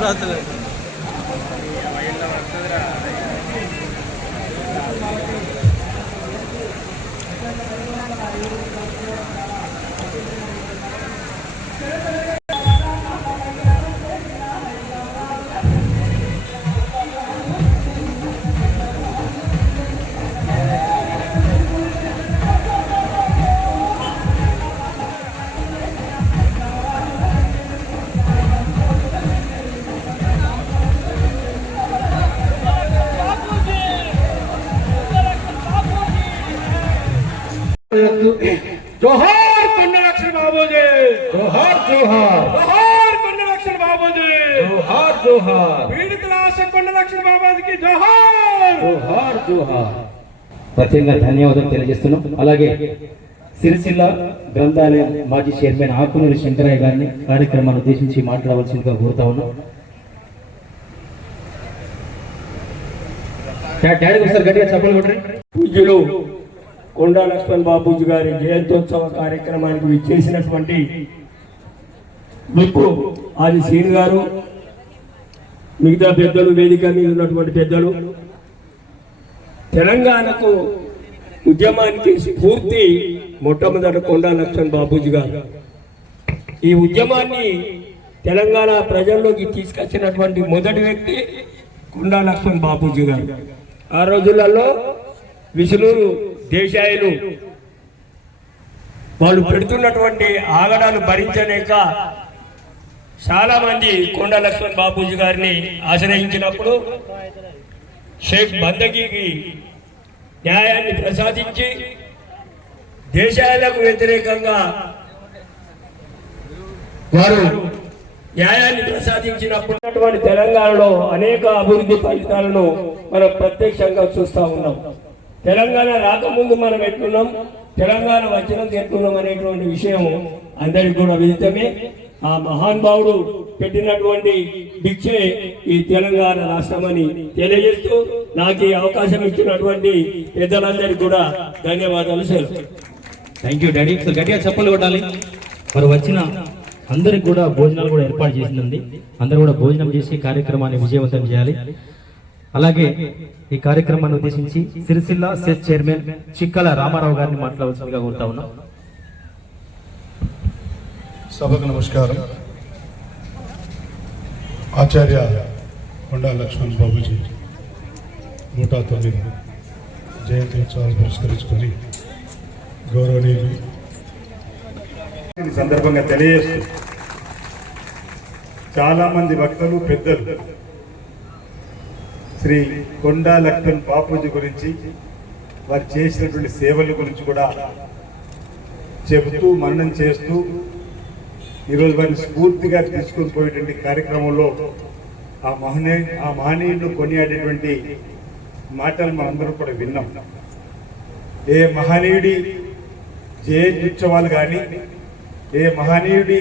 குஜராத்தில் జోహార్ బాబూజీ! జోహార్ జోహార్! జోహార్ బాబూజీ! జోహార్ జోహార్! పీడితుల ఆశ బాబాజీకి జోహార్! జోహార్ జోహార్! ప్రత్యేకంగా ధన్యవాదాలు తెలియజేస్తున్నాం. అలాగే సిరిసిల్ల గ్రంథాలయం మాజీ చైర్మన్ ఆకునూరి శంకరయ్య గారిని కార్యక్రమాన్ని ఉద్దేశించి మాట్లాడవలసిందిగా కోరుతా ఉన్నాం. డాడీ ఒకసారి గట్టిగా చెప్పలు కొట్టండి. పూజ్యులు కొండా లక్ష్మణ్ బాబూజీ గారి జయంతోత్సవ కార్యక్రమానికి విచ్చేసినటువంటి విప్పు ఆది సీని గారు మిగతా పెద్దలు వేదిక మీద ఉన్నటువంటి పెద్దలు తెలంగాణకు ఉద్యమానికి స్ఫూర్తి మొట్టమొదట కొండా లక్ష్మణ్ బాబూజీ గారు. ఈ ఉద్యమాన్ని తెలంగాణ ప్రజల్లోకి తీసుకొచ్చినటువంటి మొదటి వ్యక్తి కొండా లక్ష్మణ్ బాబూజీ గారు. ఆ రోజులలో విసులూరు దేశాయులు. వాళ్ళు పెడుతున్నటువంటి ఆగడాలు భరించలేక చాలామంది కొండ లక్ష్మణ్ బాబూజీ గారిని ఆశ్రయించినప్పుడు షేక్ బందకీకి న్యాయాన్ని ప్రసాదించి దేశాలకు వ్యతిరేకంగా వారు న్యాయాన్ని ప్రసాదించినప్పుడు తెలంగాణలో అనేక అభివృద్ధి ఫలితాలను మనం ప్రత్యక్షంగా చూస్తూ ఉన్నాం. తెలంగాణ రాకముందు మనం ఎట్లున్నాం? తెలంగాణ వచ్చినంత ఎట్లున్నాం అనేటువంటి విషయం అందరికి కూడా విదితమే. ఆ మహానుభావుడు పెట్టినటువంటి భిక్షే ఈ తెలంగాణ రాష్ట్రమని తెలియజేస్తూ నాకు ఈ అవకాశం ఇచ్చినటువంటి పెద్దలందరికీ కూడా ధన్యవాదాలు సెలవు. థ్యాంక్ యూ డాడీ గట్టిగా చెప్పలు కొట్టాలి. మరి వచ్చిన అందరికి కూడా భోజనాలు కూడా ఏర్పాటు చేసిందండి. అందరూ కూడా భోజనం చేసి కార్యక్రమాన్ని విజయవంతం చేయాలి. అలాగే ఈ కార్యక్రమాన్ని ఉద్దేశించి సిరిసిల్ల సెస్ చైర్మన్ చిక్కల రామారావు గారిని మాట్లాడవలసిందిగా కోరుతా ఉన్నాం. సభకు నమస్కారం. ఆచార్య కొండా లక్ష్మణ్ బాబుజీ నూట తొమ్మిది జయంతి ఉత్సవాలు పురస్కరించుకొని గౌరవనీయులు సందర్భంగా తెలియజేస్తూ చాలామంది భక్తులు పెద్దలు శ్రీ కొండా లక్ష్మణ్ బాపూజీ గురించి వారు చేసినటువంటి సేవల గురించి కూడా చెబుతూ మననం చేస్తూ ఈరోజు వారిని స్ఫూర్తిగా తీసుకొని పోయేటువంటి కార్యక్రమంలో ఆ మహనీయ ఆ మహనీయుడు కొనియాడేటువంటి మాటలు మనందరం కూడా విన్నాం. ఏ మహనీయుడి జయంతి ఉత్సవాలు కానీ ఏ మహనీయుడి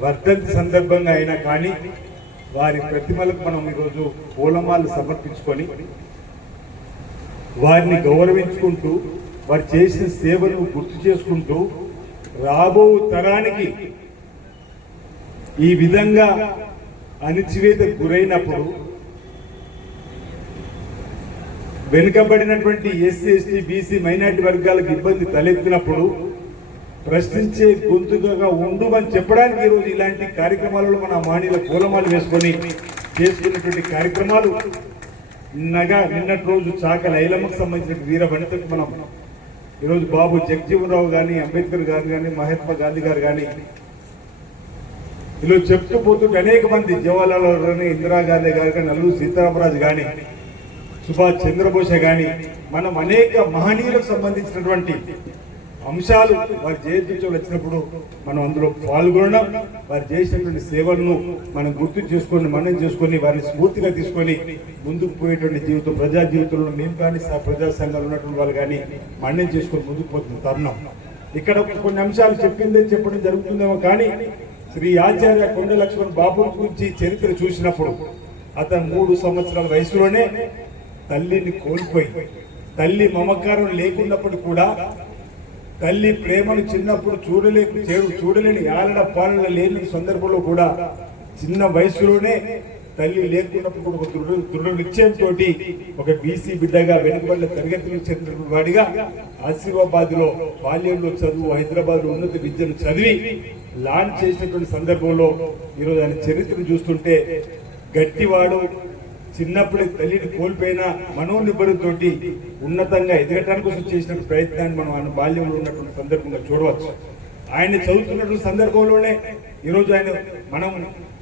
వర్ధంతి సందర్భంగా అయినా కానీ వారి ప్రతిమలకు మనం ఈరోజు పూలమాలు సమర్పించుకొని వారిని గౌరవించుకుంటూ వారు చేసిన సేవను గుర్తు చేసుకుంటూ రాబో తరానికి ఈ విధంగా అణిచివేత గురైనప్పుడు వెనుకబడినటువంటి ఎస్సీ ఎస్టీ బీసీ మైనార్టీ వర్గాలకు ఇబ్బంది తలెత్తినప్పుడు ప్రశ్నించే గొంతుగా ఉండు అని చెప్పడానికి ఈరోజు ఇలాంటి కార్యక్రమాలలో మన మాణిల పూలమాలు వేసుకొని చేసుకున్నటువంటి కార్యక్రమాలు. నిన్నగా నిన్నటి రోజు చాకల ఐలమ్మకు సంబంధించిన వీర వనితకు మనం ఈరోజు బాబు జగజీవన్ రావు కానీ అంబేద్కర్ గారు కానీ మహాత్మా గాంధీ గారు కానీ ఇలా చెప్తూ పోతుంటే అనేక మంది జవహర్లాల్ నెహ్రూ కానీ ఇందిరాగాంధీ గారు కానీ నల్లూరు సీతారామరాజు కానీ సుభాష్ చంద్రబోస్ కానీ మనం అనేక మహనీయులకు సంబంధించినటువంటి అంశాలు వారి జయంత్యోత్సవాలు వచ్చినప్పుడు మనం అందులో పాల్గొనడం వారు చేసినటువంటి సేవలను మనం గుర్తు చేసుకొని మనం చేసుకొని వారిని స్ఫూర్తిగా తీసుకొని ముందుకు పోయేటువంటి జీవితం ప్రజా జీవితంలో మేము కానీ ప్రజా సంఘాలు ఉన్నటువంటి వాళ్ళు కానీ మనం చేసుకొని ముందుకు పోతున్న తరుణం. ఇక్కడ కొన్ని అంశాలు చెప్పిందే చెప్పడం జరుగుతుందేమో కానీ శ్రీ ఆచార్య కొండ లక్ష్మణ్ బాబు గురించి చరిత్ర చూసినప్పుడు అతను మూడు సంవత్సరాల వయసులోనే తల్లిని కోల్పోయి తల్లి మమకారం లేకున్నప్పుడు కూడా తల్లి ప్రేమను చిన్నప్పుడు చూడలేక చూడలేని ఆలన పాలన లేని సందర్భంలో కూడా చిన్న వయసులోనే తల్లి లేకున్నప్పుడు కూడా ఒక దృఢ దృఢ నిశ్చయంతో ఒక బీసీ బిడ్డగా వెనుకబడిన తరగతులు చెందిన వాడిగా ఆసిఫాబాద్లో బాల్యంలో చదువు హైదరాబాద్లో ఉన్నత విద్యను చదివి లాంచ్ చేసినటువంటి సందర్భంలో ఈరోజు ఆయన చరిత్ర చూస్తుంటే గట్టివాడు చిన్నప్పుడు తల్లిని కోల్పోయిన మనోనిబ్బరితోటి ఉన్నతంగా ఎదగటానికి కోసం చేసిన ప్రయత్నాన్ని మనం ఆయన బాల్యంలో ఉన్నటువంటి సందర్భంగా చూడవచ్చు. ఆయన చదువుతున్నటువంటి సందర్భంలోనే ఈరోజు ఆయన మనం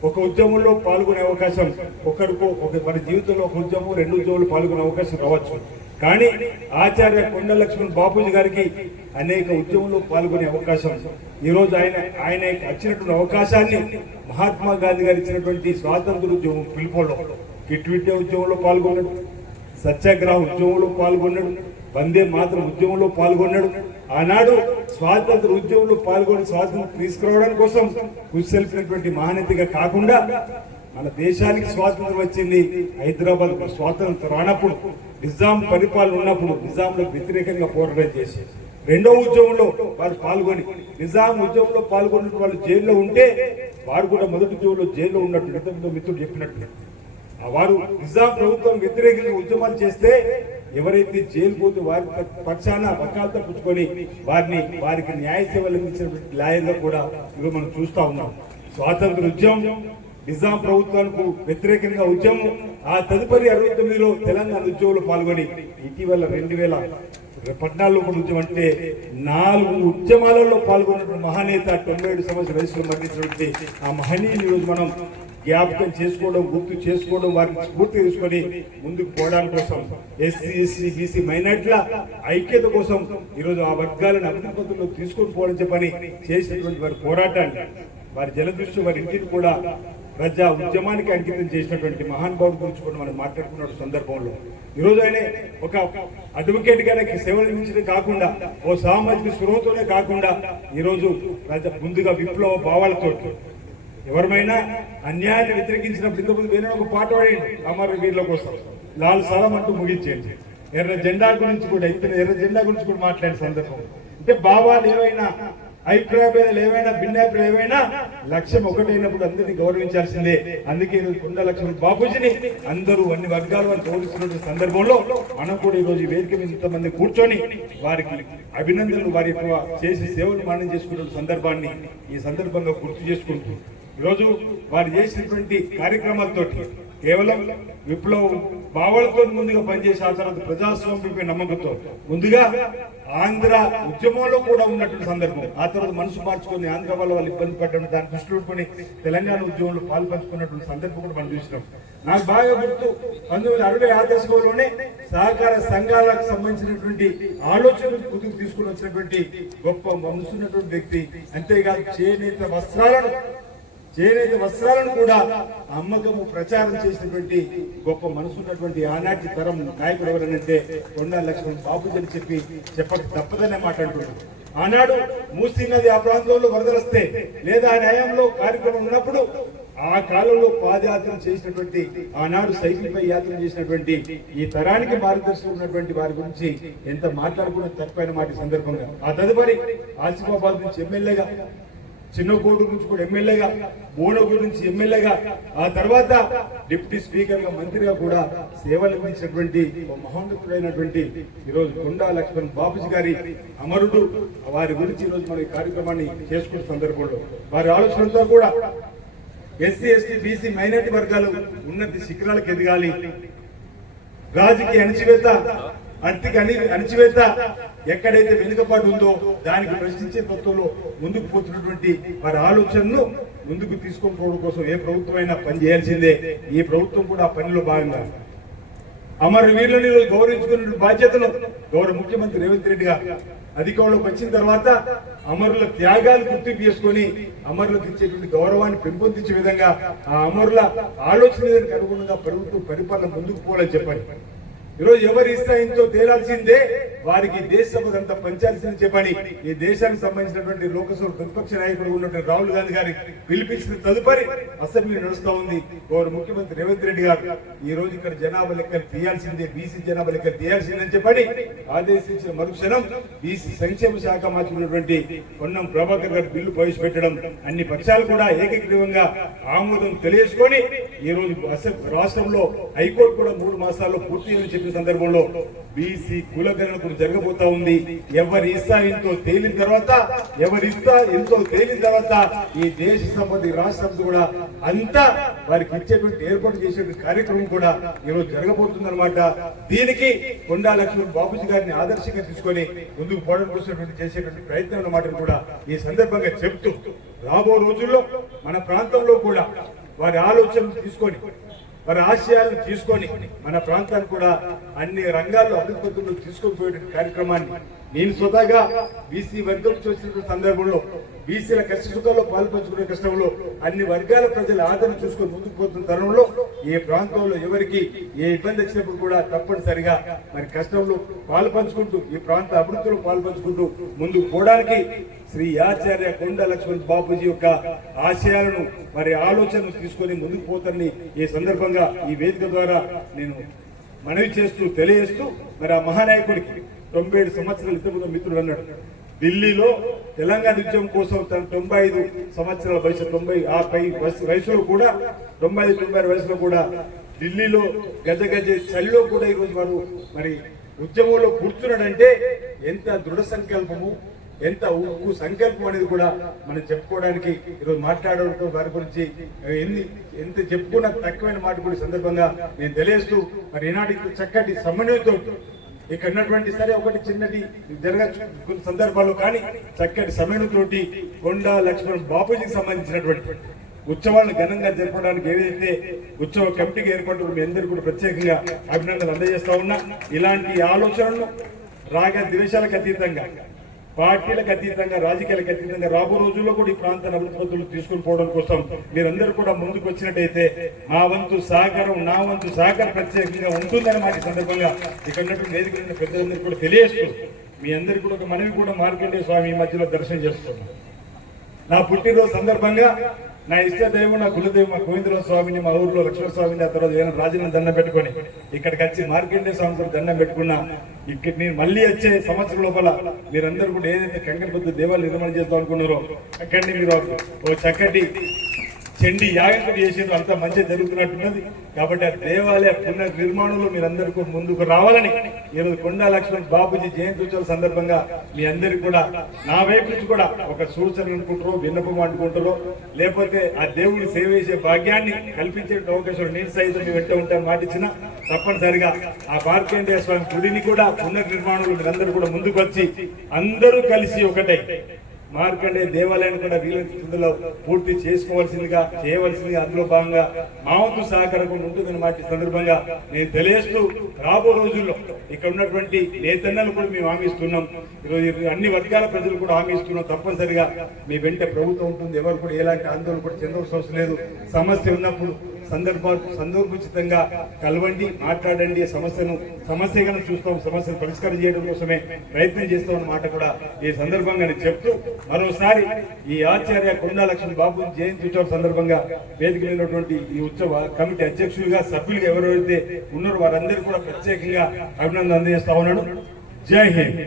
ఒక ఉద్యమంలో పాల్గొనే అవకాశం ఒకరికో ఒక మన జీవితంలో ఒక ఉద్యమం రెండు ఉద్యమాలు పాల్గొనే అవకాశం రావచ్చు. కానీ ఆచార్య కొండ లక్ష్మణ్ బాపూజీ గారికి అనేక ఉద్యమంలో పాల్గొనే అవకాశం ఈ రోజు ఆయన ఆయన వచ్చినటువంటి అవకాశాన్ని మహాత్మా గాంధీ గారు ఇచ్చినటువంటి స్వాతంత్ర ఉద్యమం పిలుపులో కిట్ విద్య ఉద్యమంలో పాల్గొన్నాడు. సత్యాగ్రహ ఉద్యమంలో పాల్గొన్నాడు. వందే మాత్రం ఉద్యమంలో పాల్గొన్నాడు. ఆనాడు స్వాతంత్ర ఉద్యమంలో పాల్గొని స్వాతంత్రం తీసుకురావడం కోసం కృషి తెలిపినటువంటి మహానతిగా కాకుండా మన దేశానికి స్వాతంత్రం వచ్చింది హైదరాబాద్ స్వాతంత్రం రానప్పుడు నిజాం పరిపాలన ఉన్నప్పుడు నిజాంలో వ్యతిరేకంగా పోరాటం చేసి రెండో ఉద్యమంలో వారు పాల్గొని నిజాం ఉద్యమంలో పాల్గొన్న వాళ్ళు జైల్లో ఉంటే వారు కూడా మొదటి ఉద్యమంలో జైల్లో ఉన్నట్టు మిత్రుడు చెప్పినట్టు. వారు నిజాం ప్రభుత్వం వ్యతిరేకంగా ఉద్యమాలు చేస్తే ఎవరైతే జైలు పోతే వారి పక్షాన వకాలతో పుచ్చుకొని వారిని వారికి న్యాయ సేవలు అందించినటువంటి లాయర్గా కూడా ఈరోజు మనం చూస్తా ఉన్నాం. స్వాతంత్ర ఉద్యమం నిజాం ప్రభుత్వానికి వ్యతిరేకంగా ఉద్యమం ఆ తదుపరి అరవై తొమ్మిదిలో తెలంగాణ ఉద్యమంలో పాల్గొని ఇటీవల రెండు వేల పద్నాలుగు కూడా ఉద్యమం అంటే నాలుగు ఉద్యమాలలో పాల్గొన్నటువంటి మహానేత తొంభై ఏడు సంవత్సరాల వయసులో మరణించినటువంటి ఆ మహనీయుని మనం జ్ఞాపకం చేసుకోవడం గుర్తు చేసుకోవడం వారిని స్ఫూర్తి తీసుకొని ముందుకు పోవడానికి కోసం ఎస్సీ ఎస్సీ బీసీ మైనార్టీల ఐక్యత కోసం ఈరోజు ఆ వర్గాలను అభివృద్ధిలో తీసుకొని పోవడం చెప్పని చేసినటువంటి వారి పోరాటాన్ని వారి జలదృష్టి వారి ఇంటిని కూడా ప్రజా ఉద్యమానికి అంకితం చేసినటువంటి మహానుభావుడు గురించి కూడా మనం మాట్లాడుకున్న సందర్భంలో. ఈరోజు ఆయన ఒక అడ్వకేట్గా సేవలు అందించడం కాకుండా ఓ సామాజిక స్పృహతోనే కాకుండా ఈరోజు ప్రజ ముందుగా విప్లవ భావాలతో ఎవరిమైనా అన్యాయాన్ని వ్యతిరేకించినప్పుడు ఇంతకుముందు వేరే ఒక పాట పాడేయండి అమర వీరుల కోసం. లాల్ సలం అంటూ ముగించేయండి. ఎర్ర జెండా గురించి కూడా ఇతను ఎర్ర జెండా గురించి కూడా మాట్లాడే సందర్భం. అంటే భావాలు ఏవైనా అభిప్రాయాలు ఏవైనా భిన్నాభిప్రాయాలు ఏవైనా లక్ష్యం ఒకటైనప్పుడు అందరినీ గౌరవించాల్సిందే. అందుకే ఈరోజు కొండ లక్ష్మణ్ బాపూజీని అందరూ అన్ని వర్గాలు వారు గౌరవిస్తున్న సందర్భంలో మనం కూడా ఈ రోజు ఈ వేదిక మీద ఇంతమంది కూర్చొని వారికి అభినందనలు వారి చేసి సేవలు మానం చేసుకున్న సందర్భాన్ని ఈ సందర్భంగా గుర్తు చేసుకుంటూ ఈరోజు వారు చేసినటువంటి కార్యక్రమాలతోటి కేవలం విప్లవం భావాలతో ముందుగా పనిచేసి ఆ తర్వాత ప్రజాస్వామ్యపై నమ్మకంతో ముందుగా ఆంధ్ర ఉద్యమంలో కూడా ఉన్నటువంటి సందర్భం. ఆ తర్వాత మనసు మార్చుకొని ఆంధ్ర వాళ్ళ వాళ్ళు ఇబ్బంది పడడం దాన్ని దృష్టిలో తెలంగాణ ఉద్యమంలో పాల్పంచుకున్నటువంటి సందర్భం కూడా మనం చూసినాం. నాకు బాగా గుర్తు పంతొమ్మిది వందల అరవై దశకంలోనే సహకార సంఘాలకు సంబంధించినటువంటి ఆలోచనలు ముందుకు తీసుకుని వచ్చినటువంటి గొప్ప మనసున్నటువంటి వ్యక్తి. అంతేకాదు చేనేత వస్త్రాలను చేనేత వస్త్రాలను కూడా అమ్మకము ప్రచారం చేసినటువంటి గొప్ప మనసు ఉన్నటువంటి ఆనాటి తరం నాయకుడు ఎవరనంటే కొండా లక్ష్మణ్ బాబుజీ అని చెప్పి చెప్పక తప్పదనే మాట్లాడుతున్నాడు ఆనాడు మూసీ నది ఆ ప్రాంతంలో వరదలొస్తే లేదా ఆ న్యాయంలో కార్యక్రమం ఉన్నప్పుడు ఆ కాలంలో పాదయాత్ర చేసినటువంటి ఆనాడు సైకిల్ పై యాత్ర చేసినటువంటి ఈ తరానికి మార్గదర్శకులు ఉన్నటువంటి వారి గురించి ఎంత మాట్లాడుకున్న తప్పైన మాట సందర్భంగా. ఆ తదుపరి ఆసిఫాబాద్ నుంచి ఎమ్మెల్యేగా చిన్న కోటి నుంచి కూడా ఎమ్మెల్యేగా బోనగూరు నుంచి ఎమ్మెల్యేగా ఆ తర్వాత డిప్యూటీ స్పీకర్గా మంత్రిగా కూడా సేవలు అందించినటువంటి మహోన్నతుడైనటువంటి ఈరోజు కొండా లక్ష్మణ్ బాబుజీ గారి అమరుడు. వారి గురించి ఈరోజు మన ఈ కార్యక్రమాన్ని చేసుకున్న సందర్భంలో వారి ఆలోచనతో కూడా ఎస్సీ ఎస్టీ బీసీ మైనార్టీ వర్గాలు ఉన్నతి శిఖరాలకు ఎదగాలి. రాజకీయ అణచివేత ఆర్థిక అని అణిచివేత ఎక్కడైతే వెనుకపాటు ఉందో దానికి ప్రశ్నించే తత్వంలో ముందుకు పోతున్నటువంటి వారి ఆలోచనను ముందుకు తీసుకొని పోవడం కోసం ఏ ప్రభుత్వమైనా పని చేయాల్సిందే. ఈ ప్రభుత్వం కూడా ఆ పనిలో భాగంగా. అమరు వీరులని గౌరవించుకునే బాధ్యతను గౌరవ ముఖ్యమంత్రి రేవంత్ రెడ్డి గారు అధికారంలోకి వచ్చిన తర్వాత అమరుల త్యాగాలు గుర్తింపు చేసుకొని అమరులకు ఇచ్చేటువంటి గౌరవాన్ని పెంపొందించే విధంగా ఆ అమరుల ఆలోచన అనుగుణంగా ప్రభుత్వం పరిపాలన ముందుకు పోవాలని చెప్పాలి. ఈరోజు ఎవరి ఇస్తాయింతో తేలాల్సిందే. వారికి దేశసభ అంతా పంచాల్సింది చెప్పని ఈ దేశానికి సంబంధించినటువంటి లోకసభ ప్రతిపక్ష నాయకుడు ఉన్నటువంటి రాహుల్ గాంధీ గారి పిలిపించిన తదుపరి అసెంబ్లీ నడుస్తూ ఉంది. గౌరవ ముఖ్యమంత్రి రేవంత్ రెడ్డి గారు ఈ రోజు ఇక్కడ జనాభా లెక్కలు తీయాల్సిందే బీసీ జనాభా లెక్కలు తీయాల్సిందని చెప్పని ఆదేశించిన మరుక్షణం బీసీ సంక్షేమ శాఖ మార్చినటువంటి పొన్నం ప్రభాకర్ గారు బిల్లు ప్రవేశపెట్టడం అన్ని పక్షాలు కూడా ఏకగ్రీవంగా ఆమోదం తెలియజేసుకొని ఈ రోజు రాష్ట్రంలో హైకోర్టు కూడా మూడు మాసాల్లో పూర్తి అని చెప్పిన సందర్భంలో బీసీ కులగణన ఇప్పుడు జరగబోతా ఉంది. ఎవరి ఇస్తా ఎంతో తేలిన తర్వాత ఎవరిస్తా ఎంతో తేలిన తర్వాత ఈ దేశ సంబంధి రాష్ట్రం కూడా అంతా వారికి ఇచ్చేటువంటి ఏర్పాటు చేసేటువంటి కార్యక్రమం కూడా ఈరోజు జరగబోతుందన్నమాట. దీనికి కొండా లక్ష్మణ్ బాబుజీ గారిని ఆదర్శంగా తీసుకొని ముందుకు పోవడం కోసం చేసేటువంటి ప్రయత్నం అన్నమాట కూడా ఈ సందర్భంగా చెప్తూ రాబో రోజుల్లో మన ప్రాంతంలో కూడా వారి ఆలోచనలు తీసుకొని వారి ఆశయాలను తీసుకొని మన ప్రాంతాన్ని కూడా అన్ని రంగాల్లో అభివృద్ధిలో తీసుకొని కార్యక్రమాన్ని నేను స్వతహాగా బీసీ వర్గం చూసిన సందర్భంలో బీసీల కష్ట సుఖాల్లో పాల్పంచుకునే కష్టంలో అన్ని వర్గాల ప్రజల ఆదరణ చూసుకొని ముందుకు పోతున్న తరుణంలో ఏ ప్రాంతంలో ఎవరికి ఏ ఇబ్బంది వచ్చినప్పుడు కూడా తప్పనిసరిగా మరి కష్టంలో పాల్పంచుకుంటూ ఈ ప్రాంత అభివృద్ధిలో పాల్పంచుకుంటూ ముందు ముందుకు పోవడానికి శ్రీ ఆచార్య కొండ లక్ష్మణ్ బాపూజీ యొక్క ఆశయాలను మరి ఆలోచనలు తీసుకొని ముందుకు పోతారని ఈ సందర్భంగా ఈ వేదిక ద్వారా నేను మనవి చేస్తూ తెలియజేస్తూ మరి ఆ మహానాయకుడికి తొంభై ఏడు సంవత్సరాల ఇంతకుముందు మిత్రుడు అన్నాడు. ఢిల్లీలో తెలంగాణ ఉద్యమం కోసం తన తొంభై ఐదు సంవత్సరాల వయసు తొంభై ఆ పై వయసులో కూడా తొంభై ఐదు తొంభై ఆరు వయసులో కూడా ఢిల్లీలో గజ గజ చలిలో కూడా ఈరోజు వారు మరి ఉద్యమంలో కూర్చున్నాడంటే ఎంత దృఢ సంకల్పము ఎంత ఉక్కు సంకల్పం అనేది కూడా మనం చెప్పుకోవడానికి ఈరోజు మాట్లాడడం వారి గురించి ఎన్ని ఎంత చెప్పుకున్న తక్కువైన మాట కూడా సందర్భంగా నేను తెలియజేస్తూ మరి ఈనాటి చక్కటి సమన్వయంతో ఇక్కడ ఉన్నటువంటి సరే ఒకటి చిన్నది జరగచ్చు కొన్ని సందర్భాల్లో కానీ చక్కటి సమయంతోటి కొండా లక్ష్మణ్ బాపూజీకి సంబంధించినటువంటి ఉత్సవాలను ఘనంగా జరపడానికి ఏదైతే ఉత్సవ కమిటీకి ఏర్పాటు మీ అందరికీ కూడా ప్రత్యేకంగా అభినందనలు అందజేస్తా ఉన్నా. ఇలాంటి ఆలోచనలు రాగ ద్వేషాలకు అతీతంగా పార్టీలకు అతీతంగా రాజకీయాలకు అతీతంగా రాబో రోజుల్లో కూడా ఈ ప్రాంతాన్ని అభివృద్ధులు తీసుకుని పోవడం కోసం మీరందరూ కూడా ముందుకు వచ్చినట్టయితే మా వంతు సహకారం నా వంతు సహకారం ప్రత్యేకంగా ఉంటుందని మాట సందర్భంగా ఇక్కడ ఉన్నటువంటి వేదిక పెద్దలందరూ పెద్దలందరికీ కూడా తెలియజేస్తూ మీ అందరికీ కూడా ఒక మనవి కూడా మార్కండే స్వామి ఈ మధ్యలో దర్శనం చేస్తున్నాం నా పుట్టినరోజు సందర్భంగా నా ఇష్ట దైవం నా కులదైవం మా గోవిందరావు స్వామిని మా ఊర్లో లక్ష్మణ స్వామిని ఆ తర్వాత ఏమైనా రాజులను దండం పెట్టుకొని ఇక్కడికి వచ్చి మార్కండే స్వామి దండం పెట్టుకున్నా ఇక్కడ నేను మళ్ళీ వచ్చే సంవత్సరం లోపల మీరందరూ కూడా ఏదైతే కంకణబద్ద దేవాలు నిర్మాణం చేస్తాం అనుకున్నారో అక్కడిని మీరు ఓ చక్కటి చెండి యాగం చేసేది అంతా మంచి జరుగుతున్నట్టున్నది. కాబట్టి ఆ దేవాలయ పునర్ నిర్మాణంలో మీరందరికీ ముందుకు రావాలని ఈరోజు కొండా లక్ష్మణ్ బాబుజీ జయంతి ఉత్సవం సందర్భంగా మీ అందరికీ కూడా నా వైపు నుంచి కూడా ఒక సూచన అనుకుంటారో విన్నపం అనుకుంటారో లేకపోతే ఆ దేవుడిని సేవ చేసే భాగ్యాన్ని కల్పించే అవకాశం నేను సైతం మీ వెంట ఉంటాను మాటిచ్చిన తప్పనిసరిగా ఆ భారతీయ స్వామి గుడిని కూడా పునర్నిర్మాణంలో మీరందరూ కూడా ముందుకు వచ్చి అందరూ కలిసి ఒకటై మార్కండే దేవాలయాన్ని కూడా వీళ్ళలో పూర్తి చేసుకోవాల్సిందిగా చేయవలసిందిగా అందులో భాగంగా మా వంతు సహకారం ఉంటుందని మాట సందర్భంగా నేను తెలియజేస్తూ రాబో రోజుల్లో ఇక్కడ ఉన్నటువంటి నేతన్నలు కూడా మేము హామీస్తున్నాం ఈరోజు అన్ని వర్గాల ప్రజలు కూడా హామీస్తున్నాం తప్పనిసరిగా. మీ వెంట ప్రభుత్వం ఉంటుంది ఎవరు కూడా ఎలాంటి ఆందోళన కూడా చెందవలసిన అవసరం లేదు. సమస్య ఉన్నప్పుడు సందర్భ సందర్భోచితంగా కలవండి మాట్లాడండి సమస్యను సమస్యగా చూస్తాం సమస్యను పరిష్కారం చేయడం కోసమే ప్రయత్నం చేస్తామన్న మాట కూడా ఈ సందర్భంగా చెప్తూ మరోసారి ఈ ఆచార్య కొండా లక్ష్మణ్ బాబు జయంతి ఉత్సవం సందర్భంగా వేదిక లేనటువంటి ఈ ఉత్సవ కమిటీ అధ్యక్షులుగా సభ్యులుగా ఎవరైతే ఉన్నారో వారందరూ కూడా ప్రత్యేకంగా అభినందన అందజేస్తా ఉన్నాను. జై హింద్.